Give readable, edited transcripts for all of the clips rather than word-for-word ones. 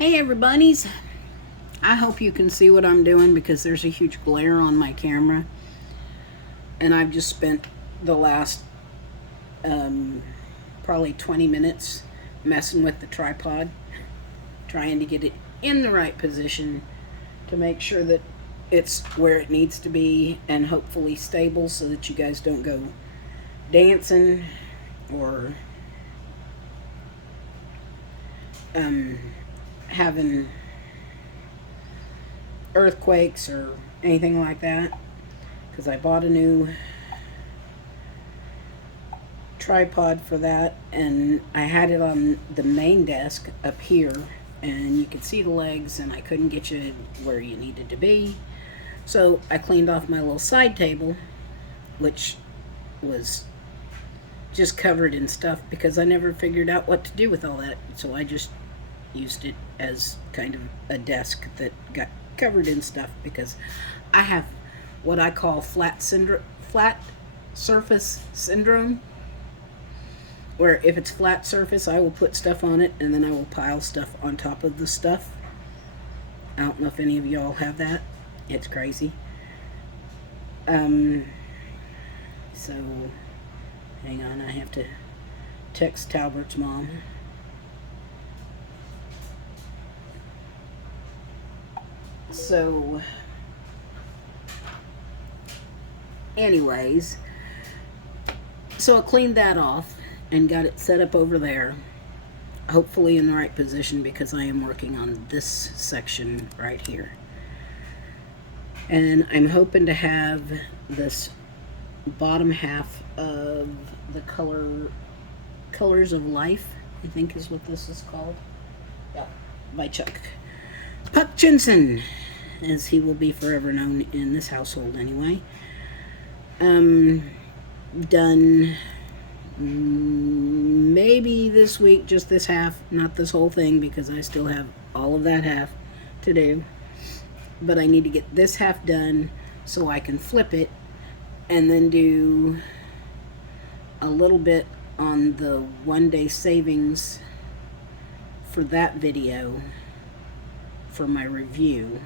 Hey everybody's. I hope you can see what I'm doing because there's a huge glare on my camera, and I've just spent the last probably 20 minutes messing with the tripod, trying to get it in the right position to make sure that it's where it needs to be and hopefully stable so that you guys don't go dancing or um, having earthquakes or anything like that, because I bought a new tripod for that, and I had it on the main desk up here, and you could see the legs, and I couldn't get you where you needed to be. So I cleaned off my little side table, which was just covered in stuff because I never figured out what to do with all that. So I just used it as kind of a desk that got covered in stuff because I have what I call flat surface syndrome, where if it's flat surface, I will put stuff on it and then I will pile stuff on top of the stuff. I don't know if any of y'all have that. It's crazy. So hang on, I have to text Talbert's mom. So anyways, so I cleaned that off and got it set up over there, hopefully in the right position because I am working on this section right here. And I'm hoping to have this bottom half of the Colors of Life, I think is what this is called. Yeah, by Puck Jensen, as he will be forever known in this household anyway. Done maybe this week, just this half, not this whole thing because I still have all of that half to do. But I need to get this half done so I can flip it and then do a little bit on the 1 day savings for that video for my review,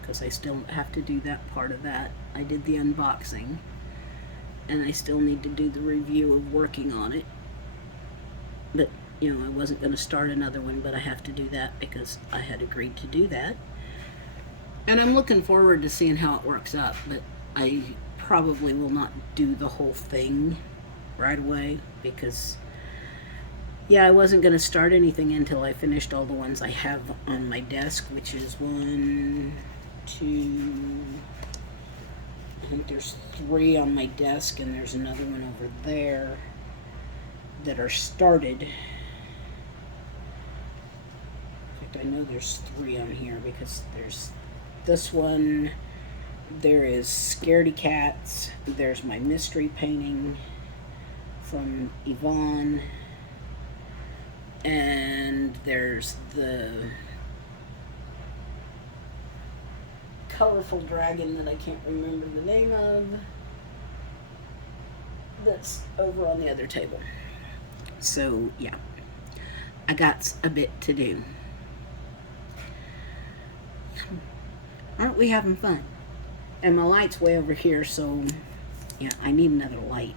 because I still have to do that part of that. I did the unboxing and I still need to do the review of working on it. But I wasn't going to start another one, but I have to do that because I had agreed to do that. And I'm looking forward to seeing how it works out, but I probably will not do the whole thing right away because, I wasn't going to start anything until I finished all the ones I have on my desk, which is 1, 2, I think there's 3 on my desk, and there's another one over there that are started. In fact, I know there's 3 on here because there's this one, there is Scaredy Cats, there's my mystery painting from Yvonne, and there's the colorful dragon that I can't remember the name of, that's over on the other table. So I got a bit to do. Aren't we having fun? And my light's way over here, so I need another light.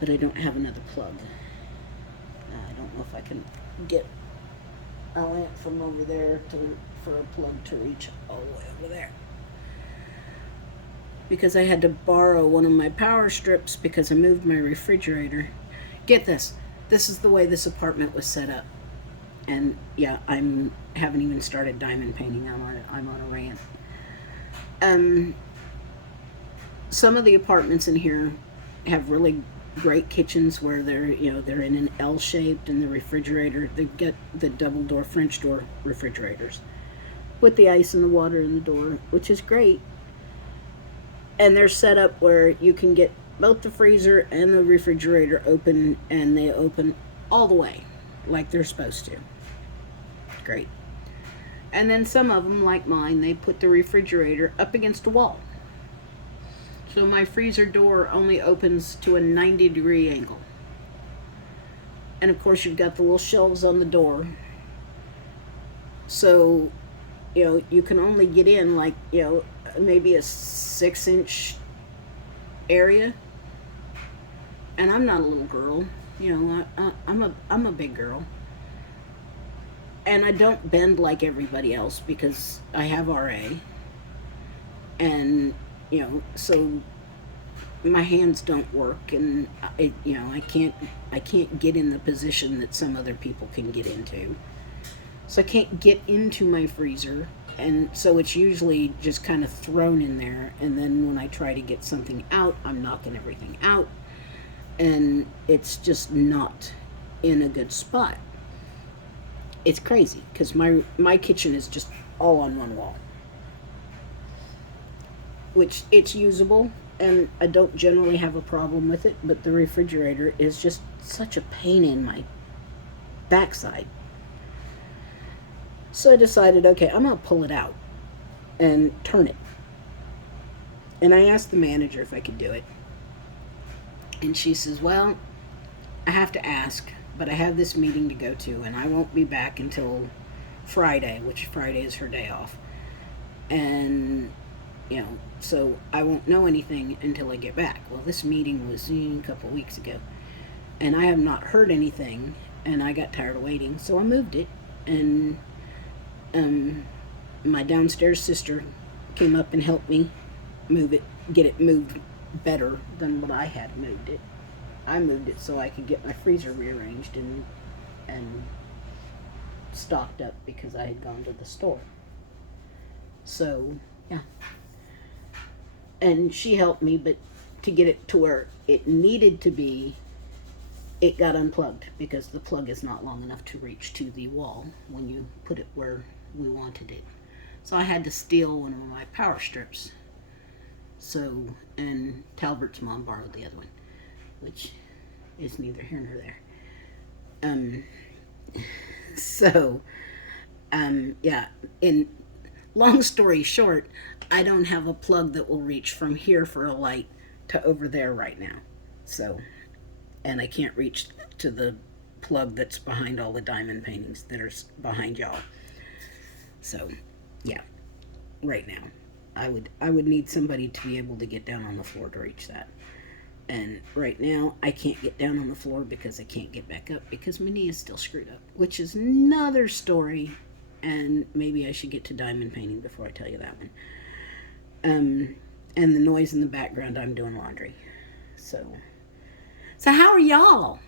But I don't have another plug. I don't know if I can get a lamp from over there for a plug to reach all the way over there. Because I had to borrow one of my power strips because I moved my refrigerator. Get this. This is the way this apartment was set up. And I haven't even started diamond painting. I'm on a rant. Some of the apartments in here have really great kitchens where they're in an L shaped, and the refrigerator, they get the double door French door refrigerators with the ice and the water in the door, which is great. And they're set up where you can get both the freezer and the refrigerator open, and they open all the way like they're supposed to. Great. And then some of them, like mine, they put the refrigerator up against a wall. So my freezer door only opens to a 90-degree angle. And of course, you've got the little shelves on the door. So, you can only get in like, maybe a 6-inch area. And I'm not a little girl. I'm a big girl. And I don't bend like everybody else because I have RA. And, so my hands don't work, and I can't get in the position that some other people can get into. So I can't get into my freezer, and so it's usually just kind of thrown in there. And then when I try to get something out, I'm knocking everything out, and it's just not in a good spot. It's crazy because my kitchen is just all on one wall, which it's usable, and I don't generally have a problem with it, but the refrigerator is just such a pain in my backside. So I decided, okay, I'm going to pull it out and turn it. And I asked the manager if I could do it. And she says, well, I have to ask, but I have this meeting to go to, and I won't be back until Friday, which Friday is her day off. And, so I won't know anything until I get back. Well, this meeting was a couple of weeks ago, and I have not heard anything, and I got tired of waiting, so I moved it. And my downstairs sister came up and helped me move it, get it moved better than what I had moved it. I moved it so I could get my freezer rearranged and stocked up because I had gone to the store. So, yeah. And she helped me, but to get it to where it needed to be, it got unplugged because the plug is not long enough to reach to the wall when you put it where we wanted it. So I had to steal one of my power strips. So, and Talbert's mom borrowed the other one, which is neither here nor there. So, yeah, in long story short, I don't have a plug that will reach from here for a light to over there right now. So, and I can't reach to the plug that's behind all the diamond paintings that are behind y'all. So, yeah, right now, I would need somebody to be able to get down on the floor to reach that. And right now, I can't get down on the floor because I can't get back up because my knee is still screwed up, which is another story. And maybe I should get to diamond painting before I tell you that one. And the noise in the background, I'm doing laundry. So how are y'all?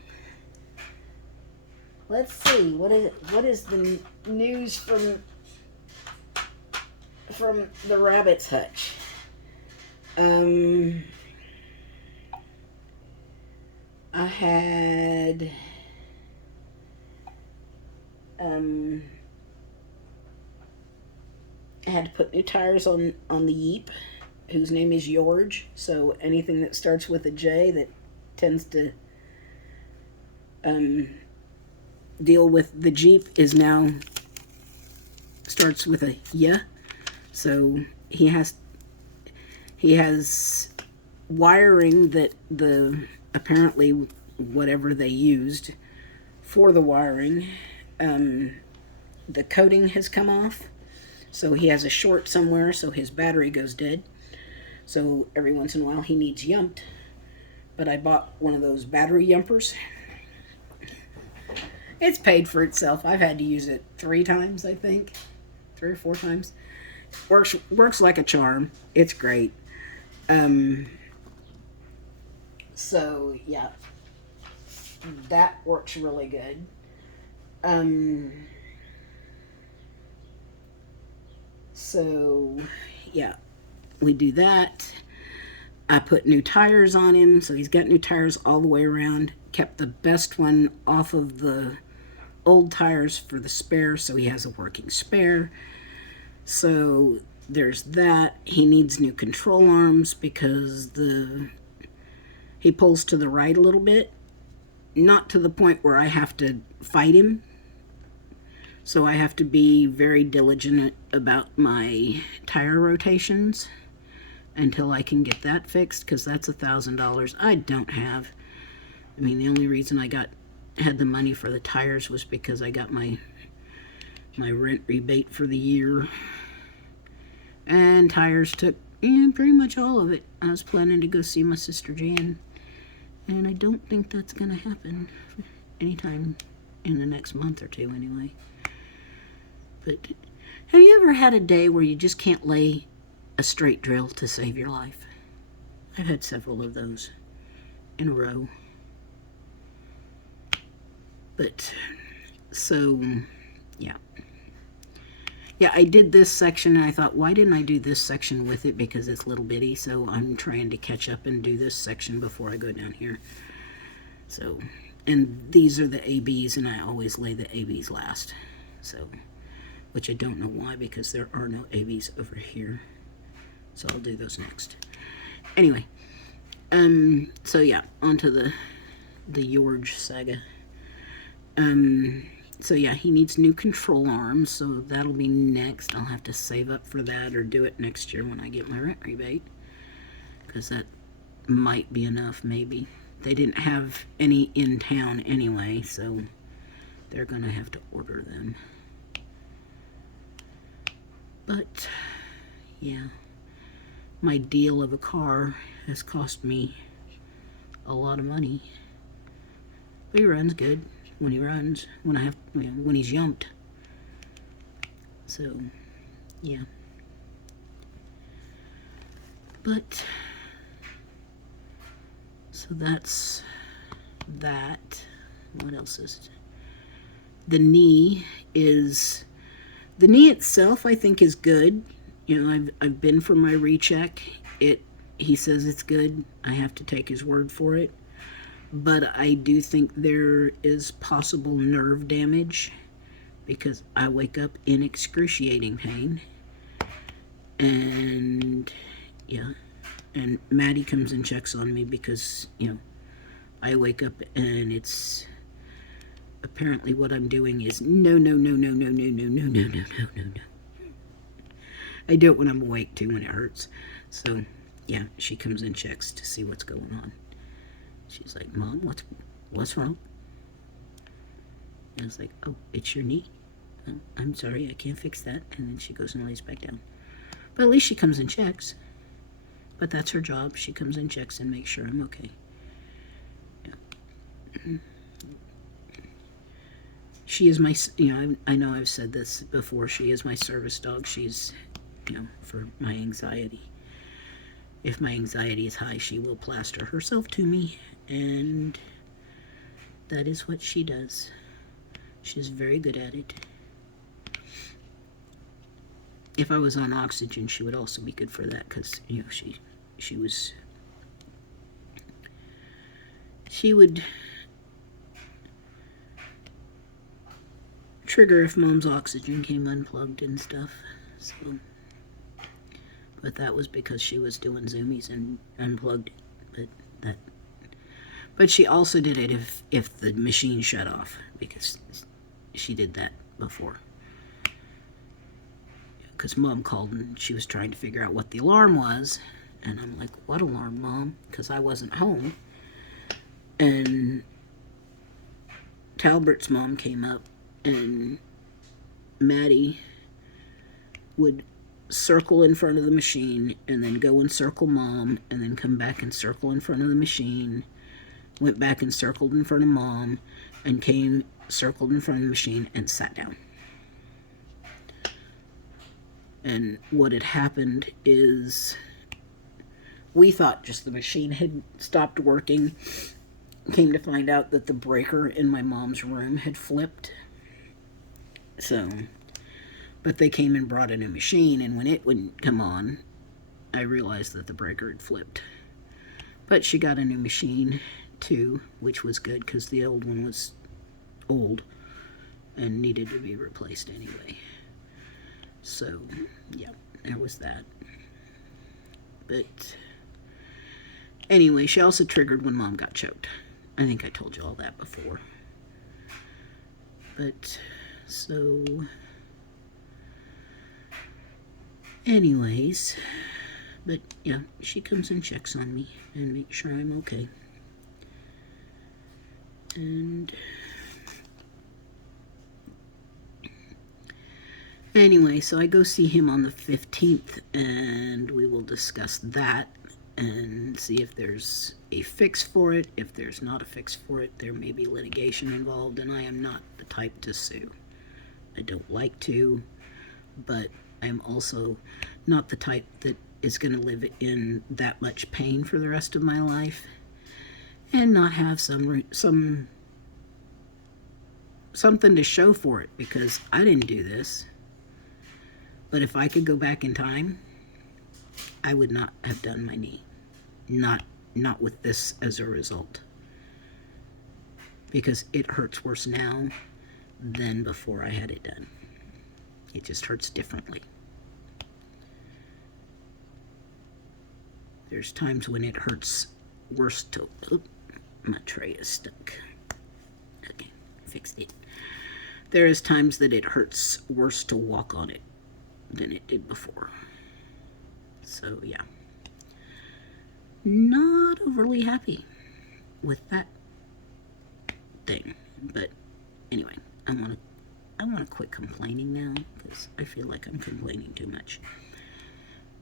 Let's see. What is the news from the rabbit's hutch? I had I had to put new tires on the Yeep, whose name is George. So anything that starts with a J that tends to deal with the Jeep is now starts with a Y. So he has wiring that apparently whatever they used for the wiring, the coating has come off. So he has a short somewhere, so his battery goes dead. So every once in a while he needs yumped. But I bought one of those battery yumpers. It's paid for itself. I've had to use it 3 times, I think. 3 or 4 times. Works like a charm. It's great. So, yeah. That works really good. So, yeah, we do that. I put new tires on him, so he's got new tires all the way around. Kept the best one off of the old tires for the spare, so he has a working spare. So there's that. He needs new control arms because he pulls to the right a little bit. Not to the point where I have to fight him. So I have to be very diligent about my tire rotations until I can get that fixed, because that's $1,000 I don't have. I mean, the only reason I got had the money for the tires was because I got my rent rebate for the year. And tires took pretty much all of it. I was planning to go see my sister Jan, and I don't think that's going to happen anytime in the next month or two anyway. But have you ever had a day where you just can't lay a straight drill to save your life? I've had several of those in a row. But, so, yeah. Yeah, I did this section, and I thought, why didn't I do this section with it? Because it's little bitty, so I'm trying to catch up and do this section before I go down here. So, and these are the ABs, and I always lay the ABs last. So, which I don't know why, because there are no ABs over here. So I'll do those next. Anyway, so yeah, onto the George saga. So yeah, he needs new control arms, so that'll be next. I'll have to save up for that or do it next year when I get my rent rebate, because that might be enough, maybe. They didn't have any in town anyway, so they're gonna have to order them. But yeah, my deal of a car has cost me a lot of money. But he runs good when he runs, when he's yumped. So, yeah. But, so that's that. What else is it? The knee itself, I think, is good. You know, I've been for my recheck. He says it's good. I have to take his word for it. But I do think there is possible nerve damage because I wake up in excruciating pain. And yeah, and Maddie comes and checks on me because, you know, I wake up and it's apparently what I'm doing is no. I do it when I'm awake too, when it hurts. So yeah, she comes and checks to see what's going on. She's like, Mom, what's wrong? And I was like, oh, it's your knee. Oh, I'm sorry, I can't fix that. And then she goes and lays back down. But at least she comes and checks. But that's her job. She comes and checks and makes sure I'm okay. Yeah. She is my, I know I've said this before, she is my service dog. She's, for my anxiety. If my anxiety is high, she will plaster herself to me, and that is what she does. She's very good at it. If I was on oxygen, she would also be good for that, because, she would trigger if Mom's oxygen came unplugged and stuff, so... But that was because she was doing zoomies and unplugged it. But she also did it if the machine shut off, because she did that before. Because Mom called and she was trying to figure out what the alarm was, and I'm like, what alarm, Mom? Because I wasn't home. And Talbert's mom came up, and Maddie would circle in front of the machine and then go and circle Mom and then come back and circle in front of the machine, went back and circled in front of Mom and came, circled in front of the machine and sat down. And what had happened is we thought just the machine had stopped working. Came to find out that the breaker in my mom's room had flipped. So... But they came and brought in a machine, and when it wouldn't come on, I realized that the breaker had flipped. But she got a new machine, too, which was good, because the old one was old and needed to be replaced anyway. So, yeah, there was that. But, anyway, she also triggered when Mom got choked. I think I told you all that before. But, so... Anyways, but yeah, she comes and checks on me and makes sure I'm okay. And anyway, so I go see him on the 15th, and we will discuss that and see if there's a fix for it. If there's not a fix for it, there may be litigation involved, and I am not the type to sue. I don't like to, but I'm also not the type that is going to live in that much pain for the rest of my life and not have something to show for it, because I didn't do this. But if I could go back in time, I would not have done my knee. Not with this as a result. Because it hurts worse now than before I had it done. It just hurts differently. There's times when it hurts worse to... Oop, my tray is stuck. Okay, fixed it. There is times that it hurts worse to walk on it than it did before. So, yeah. Not overly happy with that thing. But anyway, I want to quit complaining now, because I feel like I'm complaining too much.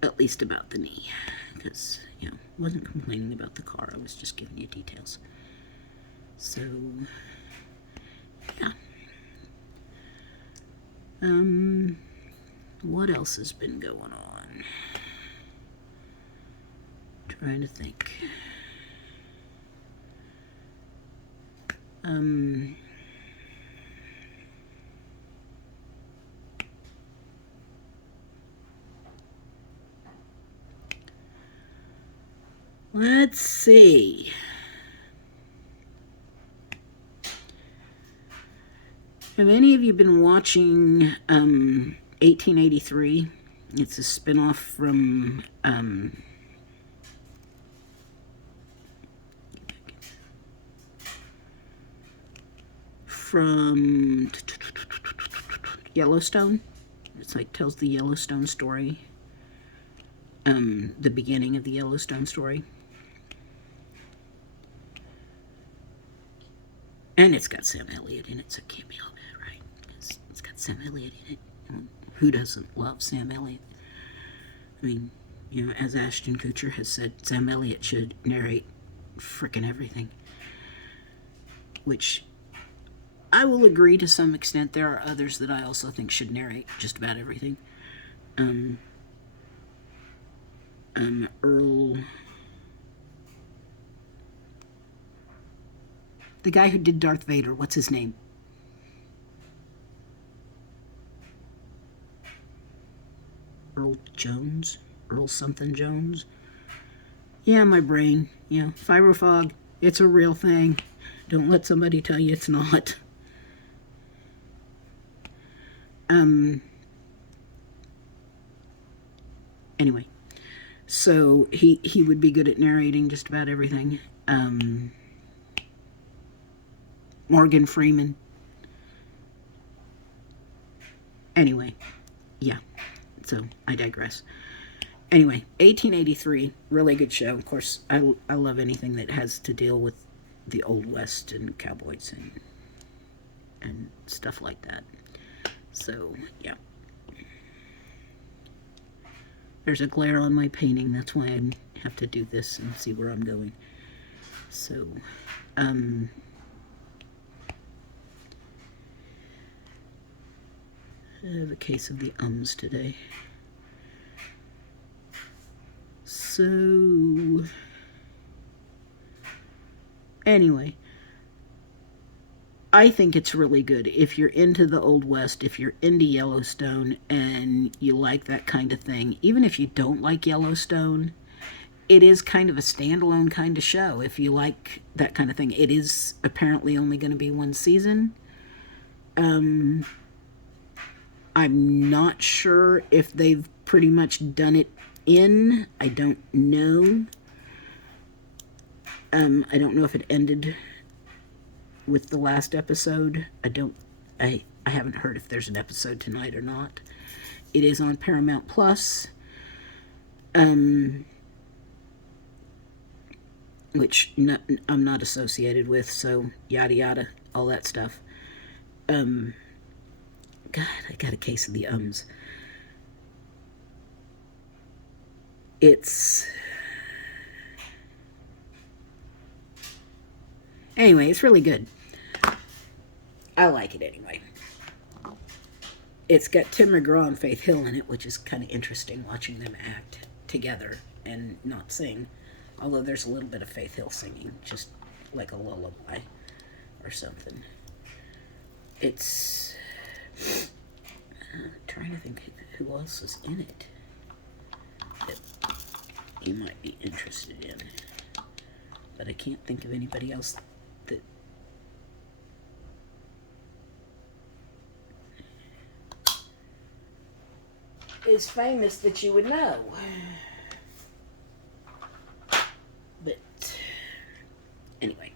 At least about the knee. Because, I wasn't complaining about the car. I was just giving you details. So, yeah. What else has been going on? Trying to think. Let's see. Have any of you been watching 1883? It's a spinoff from Yellowstone. It's like tells the Yellowstone story. The beginning of the Yellowstone story. And it's got Sam Elliott in it, so it can't be all bad, right? It's got Sam Elliott in it. Who doesn't love Sam Elliott? I mean, as Ashton Kutcher has said, Sam Elliott should narrate frickin' everything. Which I will agree to some extent. There are others that I also think should narrate just about everything. Earl... The guy who did Darth Vader, what's his name? Earl Jones? Earl something Jones? Yeah, my brain. Fibro fog. It's a real thing. Don't let somebody tell you it's not. Anyway. So, he would be good at narrating just about everything. Morgan Freeman. Anyway, yeah. So, I digress. Anyway, 1883, really good show. Of course, I love anything that has to deal with the Old West and cowboys and stuff like that. So, yeah. There's a glare on my painting. That's why I have to do this and see where I'm going. So, I have a case of the ums today. So, anyway, I think it's really good if you're into the Old West, if you're into Yellowstone, and you like that kind of thing. Even if you don't like Yellowstone, it is kind of a standalone kind of show if you like that kind of thing. It is apparently only going to be one season. I'm not sure if they've pretty much done it in. I don't know. I don't know if it ended with the last episode. I haven't heard if there's an episode tonight or not. It is on Paramount Plus. which I'm not associated with, so yada yada, all that stuff. Um, God, I got a case of the ums. It's anyway, it's really good. I like it anyway. It's got Tim McGraw and Faith Hill in it, which is kind of interesting watching them act together and not sing. Although there's a little bit of Faith Hill singing, just like a lullaby or something. It's... I'm trying to think who else is in it that you might be interested in. But I can't think of anybody else that... is famous that you would know. But anyway.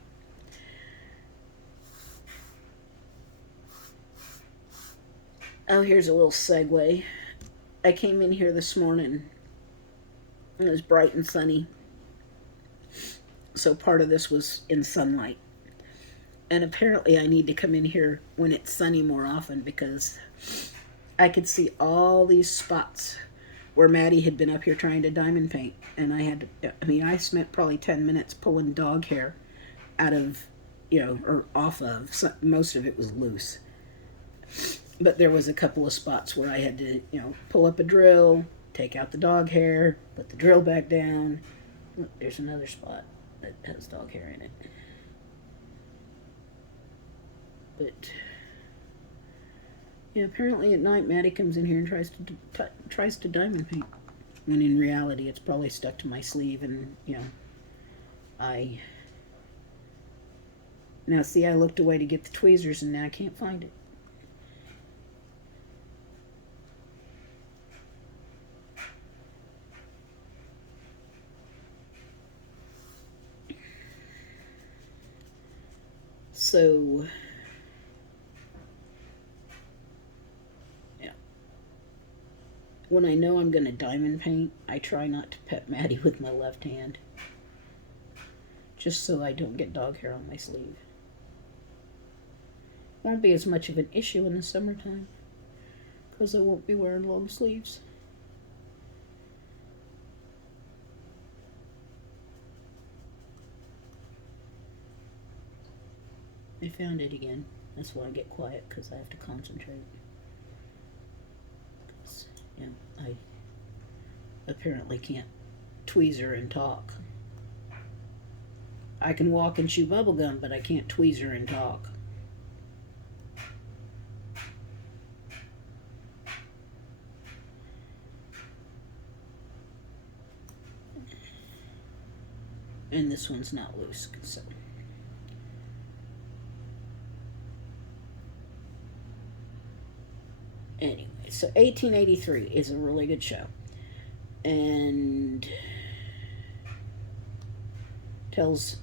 Oh, here's a little segue. I came in here this morning. It was bright and sunny. So part of this was in sunlight. And apparently I need to come in here when it's sunny more often because I could see all these spots where Maddie had been up here trying to diamond paint. And I spent probably 10 minutes pulling dog hair out of, or off of. Most of it was loose. But there was a couple of spots where I had to, pull up a drill, take out the dog hair, put the drill back down. Look, there's another spot that has dog hair in it. But yeah, apparently at night Maddie comes in here and tries to diamond paint, when in reality it's probably stuck to my sleeve, and I looked away to get the tweezers and now I can't find it. So, yeah. When I know I'm going to diamond paint, I try not to pet Maddie with my left hand. Just so I don't get dog hair on my sleeve. Won't be as much of an issue in the summertime, because I won't be wearing long sleeves. I found it again. That's why I get quiet, because I have to concentrate. I apparently can't tweezer and talk. I can walk and chew bubblegum, but I can't tweezer and talk. And this one's not loose, so... Anyway, so 1883 is a really good show. And tells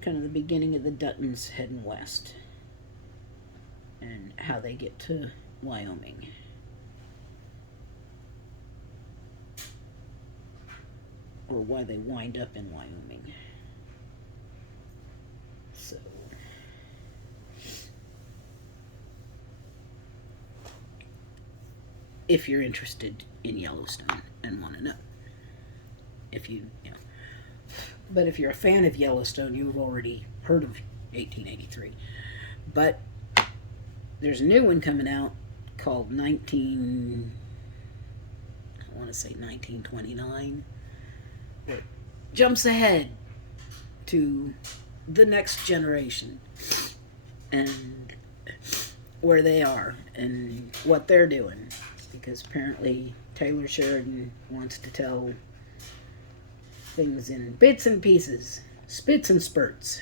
kind of the beginning of the Duttons heading west. And how they get to Wyoming. Or why they wind up in Wyoming. So... if you're interested in Yellowstone and want to know. But if you're a fan of Yellowstone, you've already heard of 1883. But there's a new one coming out called 1929, that jumps ahead to the next generation and where they are and what they're doing. Because apparently Taylor Sheridan wants to tell things in bits and pieces, spits and spurts.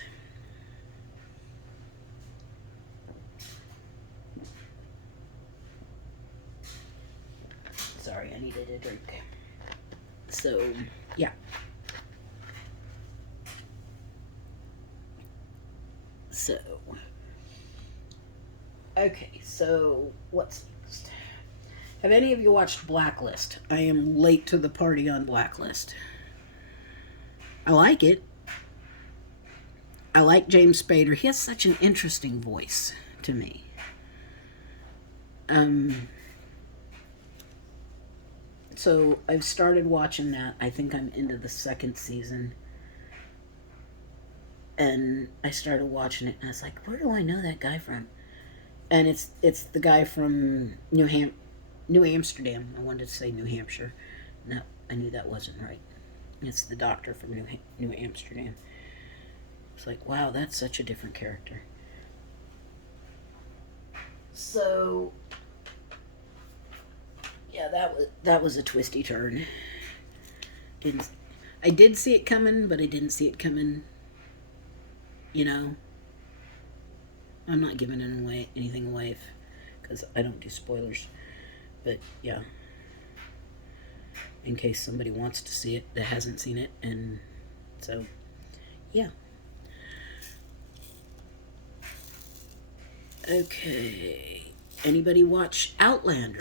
Sorry, I needed a drink. So, yeah. So, okay, so what's next? Have any of you watched Blacklist? I am late to the party on Blacklist. I like it. I like James Spader. He has such an interesting voice to me. So I've started watching that. I think I'm into the second season. And I started watching it, and I was like, where do I know that guy from? And it's the guy from New Amsterdam. I wanted to say New Hampshire. No, I knew that wasn't right. It's the doctor from New Amsterdam. It's like, wow, that's such a different character. So, yeah, that was a twisty turn. I did see it coming, but I didn't see it coming. You know, I'm not giving anything away because I don't do spoilers. But yeah, in case somebody wants to see it that hasn't seen it, and so yeah. Okay, anybody watch Outlander?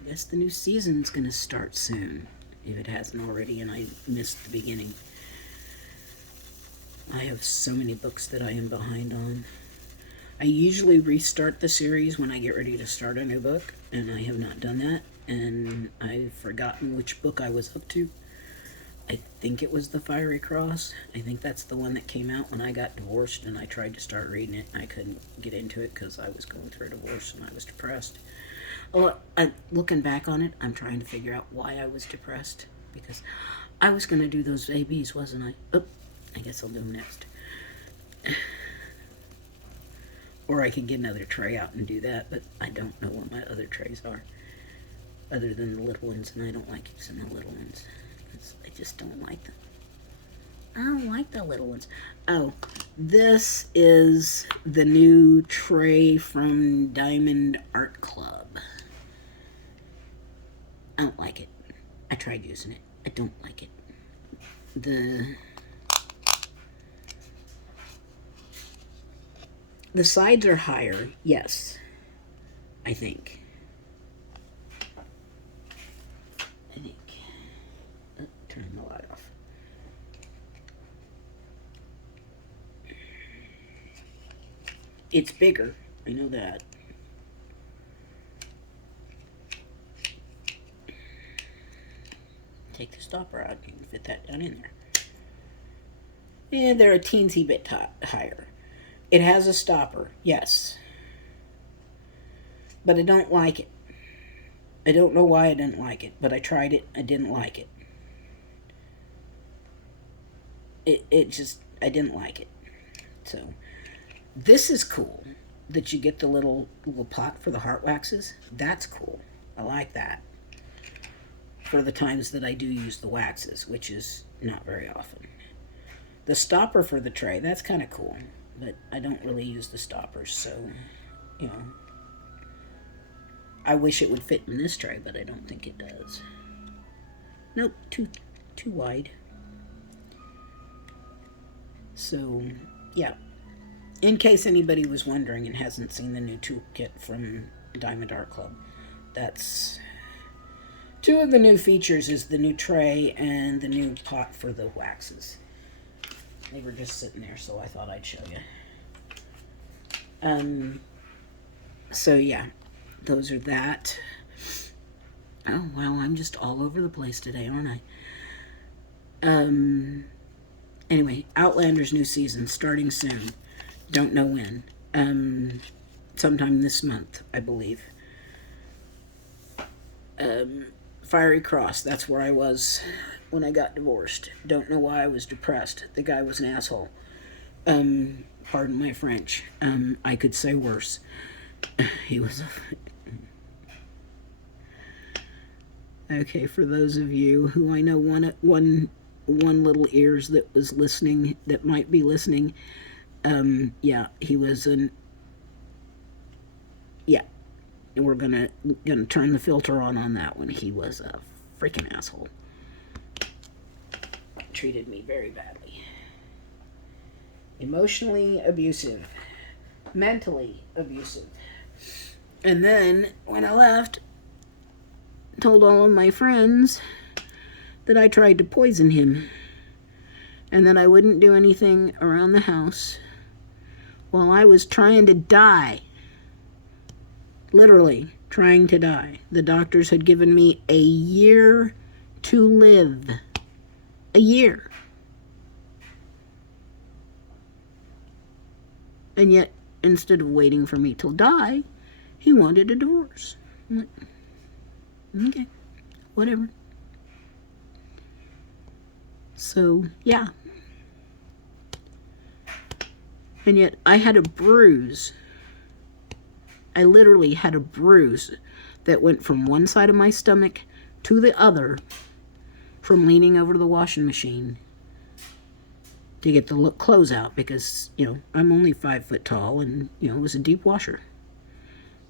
I guess the new season's gonna start soon, if it hasn't already, and I missed the beginning. I have so many books that I am behind on. I usually restart the series when I get ready to start a new book, and I have not done that, and I've forgotten which book I was up to. I think it was The Fiery Cross. I think that's the one that came out when I got divorced, and I tried to start reading it. I couldn't get into it because I was going through a divorce and I was depressed. Looking back on it, I'm trying to figure out why I was depressed, because I was going to do those ABs, wasn't I? Oh, I guess I'll do them next. Or I could get another tray out and do that, but I don't know what my other trays are, other than the little ones, and I don't like using the little ones. I just don't like them. I don't like the little ones. Oh, this is the new tray from Diamond Art Club. I don't like it. I tried using it. I don't like it. The sides are higher, yes, I think. Turn the light off. It's bigger, I know that. Take the stopper out, you can fit that down in there. And they're a teensy bit higher. It has a stopper, yes. But I don't like it. I don't know why I didn't like it, but I tried it, I didn't like it. I didn't like it. So, this is cool, that you get the little pot for the heart waxes. That's cool. I like that. For the times that I do use the waxes, which is not very often. The stopper for the tray, that's kind of cool, but I don't really use the stoppers, so, you know. I wish it would fit in this tray, but I don't think it does. Nope, too wide. So, yeah. In case anybody was wondering and hasn't seen the new toolkit from Diamond Art Club, that's two of the new features is the new tray and the new pot for the waxes. They were just sitting there, so I thought I'd show you. So yeah, those are that. Oh, wow, I'm just all over the place today, aren't I? Anyway, Outlander's new season starting soon. Don't know when. Sometime this month, I believe. Fiery Cross, that's where I was when I got divorced. Don't know why I was depressed. The guy was an asshole. Pardon my French. I could say worse. He was okay, for those of you who I know one little ears that was listening, that might be listening, yeah, he was yeah, we're gonna turn the filter on that one. He was a freaking asshole. Treated me very badly. Emotionally abusive. Mentally abusive. And then, when I left, told all of my friends that I tried to poison him. And that I wouldn't do anything around the house while I was trying to die. Literally trying to die. The doctors had given me a year to live. A year. And yet, instead of waiting for me to die, he wanted a divorce. I'm like, okay, whatever. So, yeah. And yet, I had a bruise. I literally had a bruise that went from one side of my stomach to the other from leaning over to the washing machine to get the clothes out because, I'm only 5 foot tall and, it was a deep washer.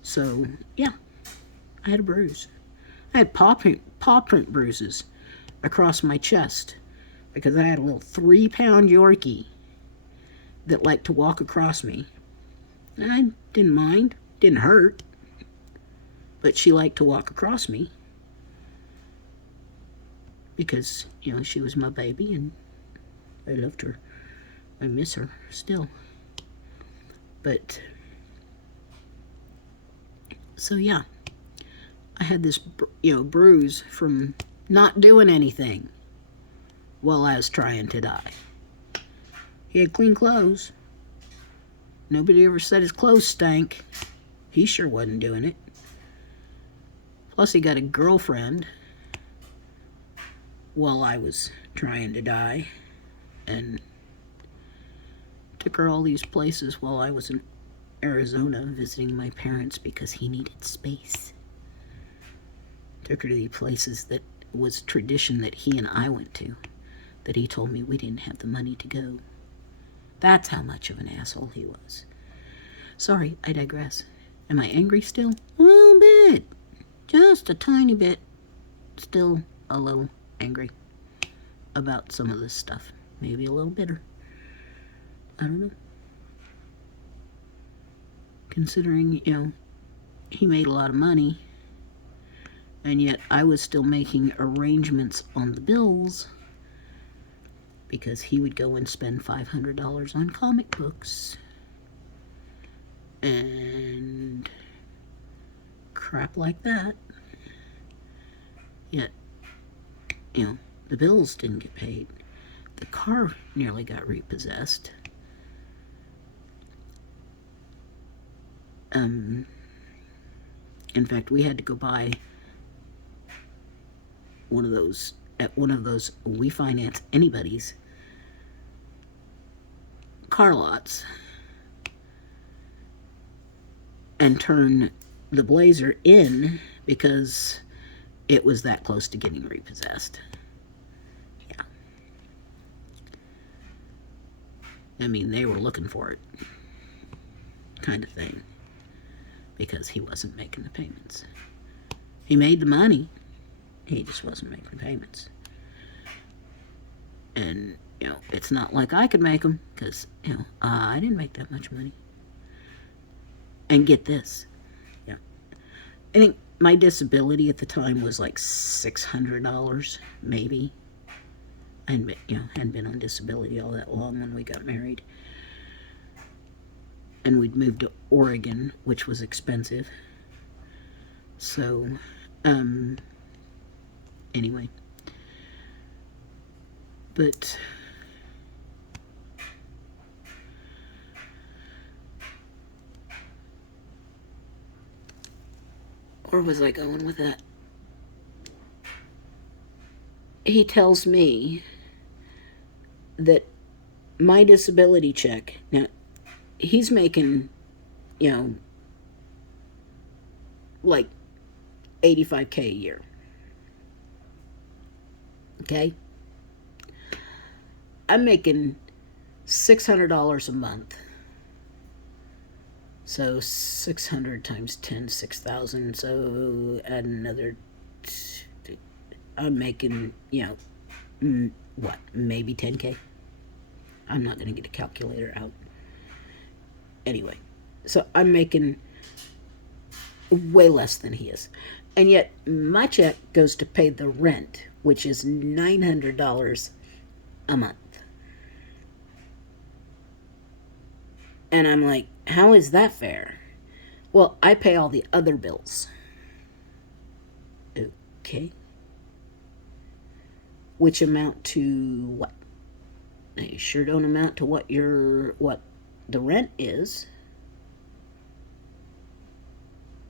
So, yeah, I had a bruise. I had paw print bruises across my chest because I had a little 3-pound Yorkie that liked to walk across me. And I didn't mind. Didn't hurt. But she liked to walk across me because, she was my baby and I loved her. I miss her still. But, so yeah, I had this, bruise from not doing anything while I was trying to die. He had clean clothes. Nobody ever said his clothes stank. He sure wasn't doing it. Plus, he got a girlfriend while I was trying to die and took her all these places while I was in Arizona visiting my parents because he needed space. Took her to the places that was tradition that he and I went to, that he told me we didn't have the money to go. That's how much of an asshole he was. Sorry, I digress. Am I angry still? A little bit. Just a tiny bit. Still a little angry about some of this stuff. Maybe a little bitter. I don't know. Considering, he made a lot of money, and yet I was still making arrangements on the bills because he would go and spend $500 on comic books and crap like that. Yet, the bills didn't get paid. The car nearly got repossessed. In fact, we had to go buy one of those We Finance Anybody's car lots and turn the Blazer in because it was that close to getting repossessed. Yeah. I mean, they were looking for it, kind of thing, because he wasn't making the payments. He made the money, he just wasn't making payments. And, it's not like I could make them, because, I didn't make that much money. And get this, I think my disability at the time was like $600, maybe. And, hadn't been on disability all that long when we got married. And we'd moved to Oregon, which was expensive. So, anyway. But where was I going with that? He tells me that my disability check, now, he's making, like $85K a year. Okay? I'm making $600 a month. So 600 times 10, 6,000. So add another, I'm making, maybe 10K. I'm not going to get a calculator out. Anyway, so I'm making way less than he is. And yet my check goes to pay the rent, which is $900 a month. And I'm like, how is that fair? Well, I pay all the other bills. Okay. Which amount to what? They sure don't amount to what the rent is.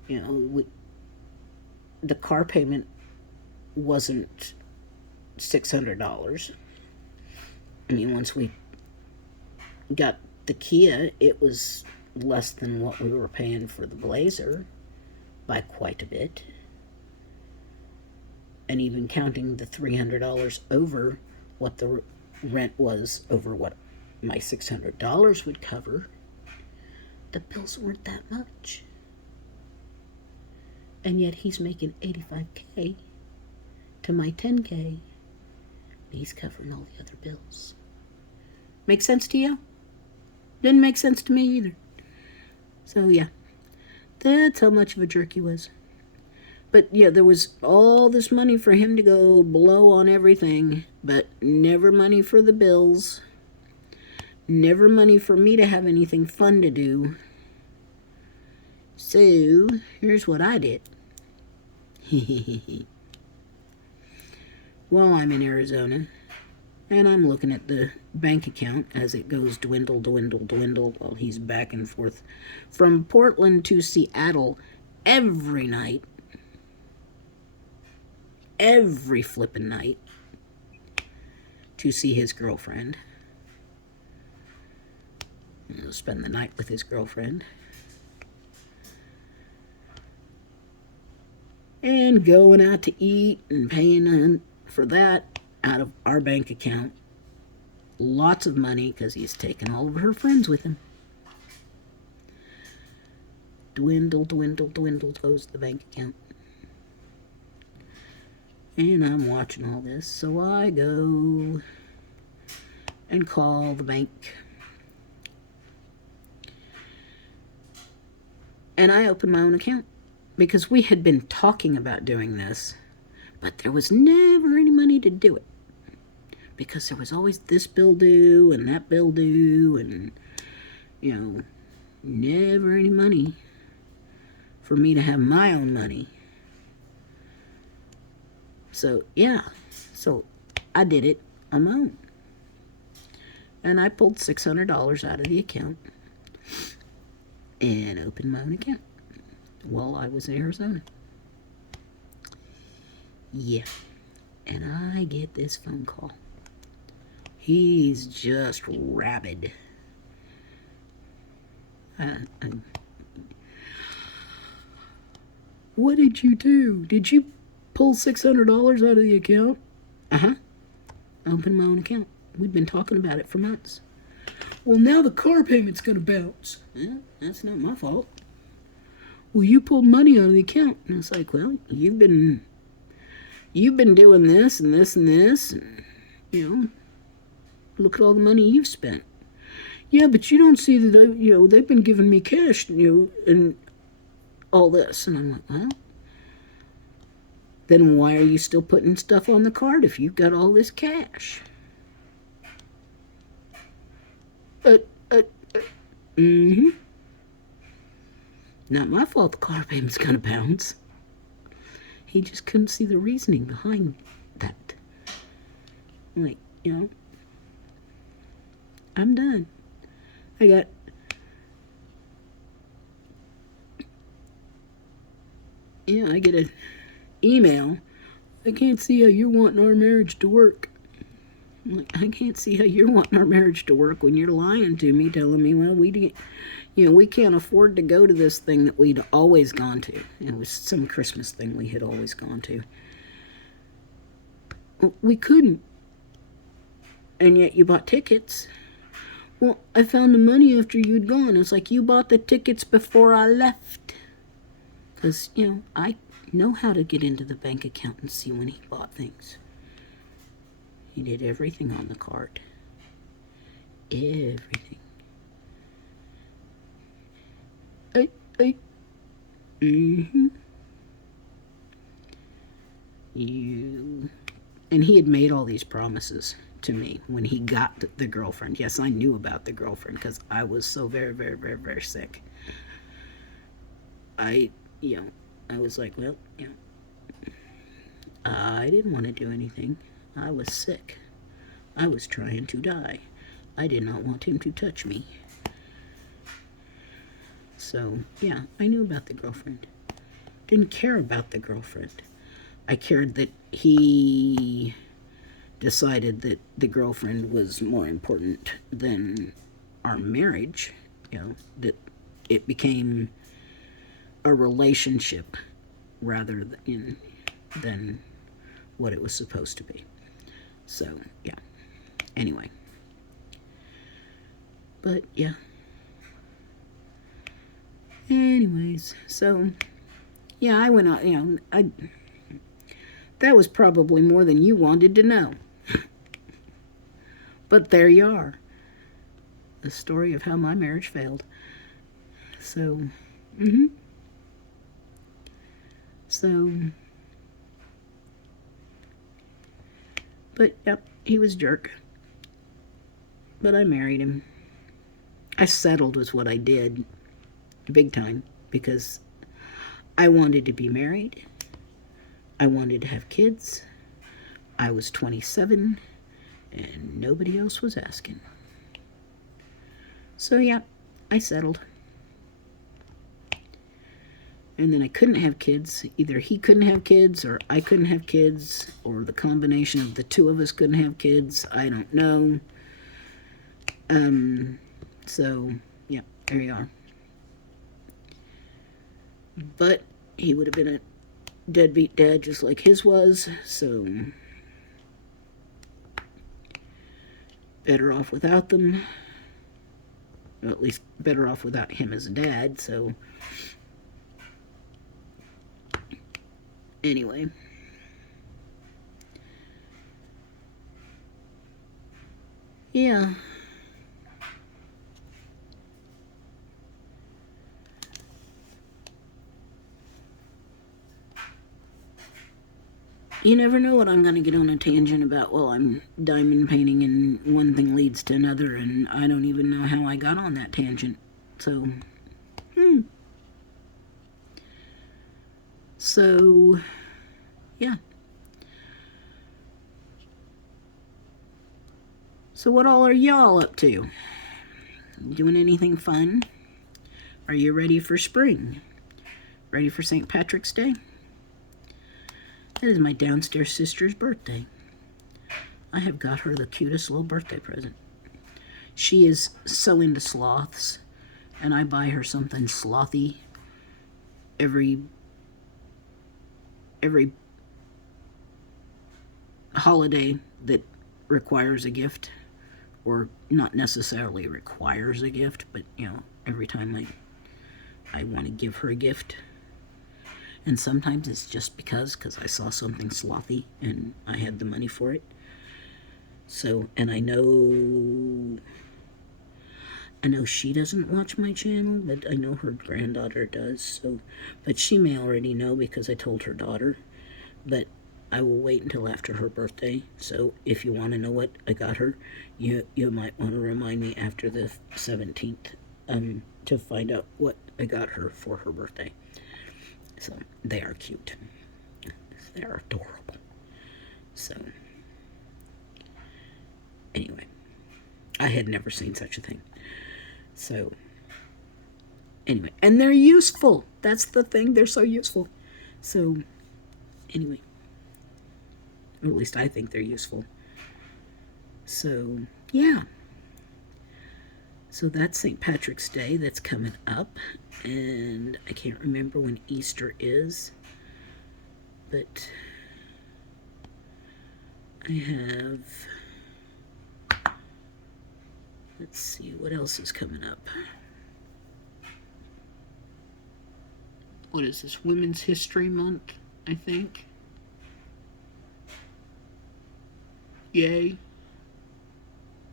You know, the car payment wasn't $600. I mean, once we got the Kia, it was less than what we were paying for the Blazer by quite a bit. And even counting the $300 over what the rent was over what my $600 would cover, the bills weren't that much. And yet he's making $85K to my $10K. He's covering all the other bills. Make sense to you? Didn't make sense to me either. So yeah, that's how much of a jerk he was. But yeah, there was all this money for him to go blow on everything, but never money for the bills. Never money for me to have anything fun to do. So, here's what I did. While I'm in Arizona, and I'm looking at the bank account as it goes dwindle, dwindle, dwindle, while he's back and forth from Portland to Seattle every night. Every flippin' night to see his girlfriend. He'll spend the night with his girlfriend. And going out to eat and paying for that out of our bank account. Lots of money because he's taken all of her friends with him. Dwindle, dwindle, dwindle goes the bank account. And I'm watching all this, so I go and call the bank. And I open my own account because we had been talking about doing this, but there was never any money to do it because there was always this bill due and that bill due and, you know, never any money for me to have my own money. So, yeah, so I did it on my own. And I pulled $600 out of the account and opened my own account while I was in Arizona. Yeah, and I get this phone call. He's just rabid. What did you do? Did you pull $600 out of the account? Uh-huh. I opened my own account. We'd been talking about it for months. Well, now the car payment's gonna bounce. Yeah, that's not my fault. Well, you pulled money out of the account. And I was like, well, you've been doing this and this and this, and, you know, look at all the money you've spent. Yeah, but you don't see that they've been giving me cash, and all this. And I'm like, well, then why are you still putting stuff on the card if you've got all this cash? Not my fault the car payment's gonna bounce. He just couldn't see the reasoning behind that. Like, I'm done. I get an email. I can't see how you're wanting our marriage to work. I'm like, I can't see how you're wanting our marriage to work when you're lying to me, telling me, well, we can't afford to go to this thing that we'd always gone to. It was some Christmas thing we had always gone to. Well, we couldn't. And yet you bought tickets. Well, I found the money after you'd gone. It's like, you bought the tickets before I left. Because, I know how to get into the bank account and see when he bought things. He did everything on the card. Everything. And he had made all these promises to me when he got the girlfriend. Yes, I knew about the girlfriend because I was so very, very, very, very sick. I, you know, I was like, well, I didn't want to do anything. I was sick. I was trying to die. I did not want him to touch me. So, yeah, I knew about the girlfriend. Didn't care about the girlfriend. I cared that he decided that the girlfriend was more important than our marriage. That it became a relationship rather than what it was supposed to be. So, yeah. Anyway. But, yeah. Anyways, so, yeah, I went on, that was probably more than you wanted to know. But there you are. The story of how my marriage failed. So, So, but, yep, he was a jerk. But I married him. I settled with what I did, big time, because I wanted to be married. I wanted to have kids. I was 27, and nobody else was asking. So, yeah, I settled. And then I couldn't have kids. Either he couldn't have kids, or I couldn't have kids, or the combination of the two of us couldn't have kids. I don't know. So, yeah, there you are. But he would have been a deadbeat dad just like his was, so better off without them. Well, at least better off without him as a dad, so anyway. Yeah. You never know what I'm going to get on a tangent about while I'm diamond painting, and one thing leads to another, and I don't even know how I got on that tangent. So, So, yeah. So what all are y'all up to? Doing anything fun? Are you ready for spring? Ready for St. Patrick's Day? That is my downstairs sister's birthday. I have got her the cutest little birthday present. She is so into sloths, and I buy her something slothy every holiday that requires a gift, or not necessarily requires a gift, but every time I want to give her a gift. And sometimes it's just because I saw something slothy and I had the money for it. So, and I know she doesn't watch my channel, but I know her granddaughter does. So, but she may already know because I told her daughter. But I will wait until after her birthday. So if you want to know what I got her, you might want to remind me after the 17th to find out what I got her for her birthday. So they are cute. They're adorable. So anyway, I had never seen such a thing. So anyway, and they're useful. That's the thing. They're so useful. So anyway, or at least I think they're useful. So yeah. So that's St. Patrick's Day that's coming up, and I can't remember when Easter is, but I have, let's see, what else is coming up? What is this, Women's History Month, I think? Yay.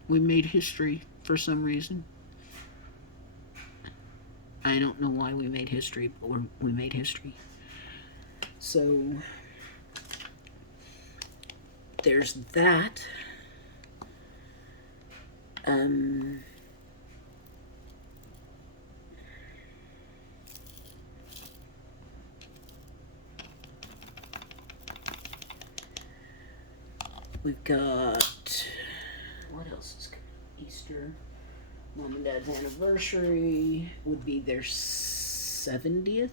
We made history for some reason. I don't know why we made history, but we made history. So there's that. Um, we've got, what else is coming? Easter. Mom and Dad's anniversary would be their 70th.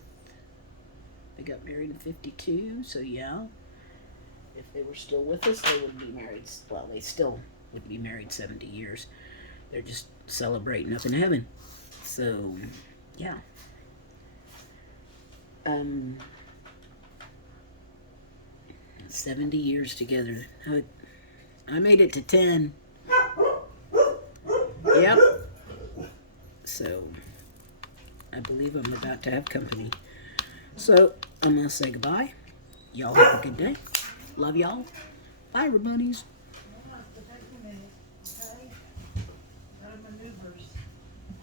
They got married in 52, so yeah. If they were still with us, they would be married, well, they still would be married 70 years. They're just celebrating up in heaven. So, yeah. 70 years together. I made it to 10. Yep. So, I believe I'm about to have company. So, I'm going to say goodbye. Y'all have a good day. Love y'all. Bye, everybody's.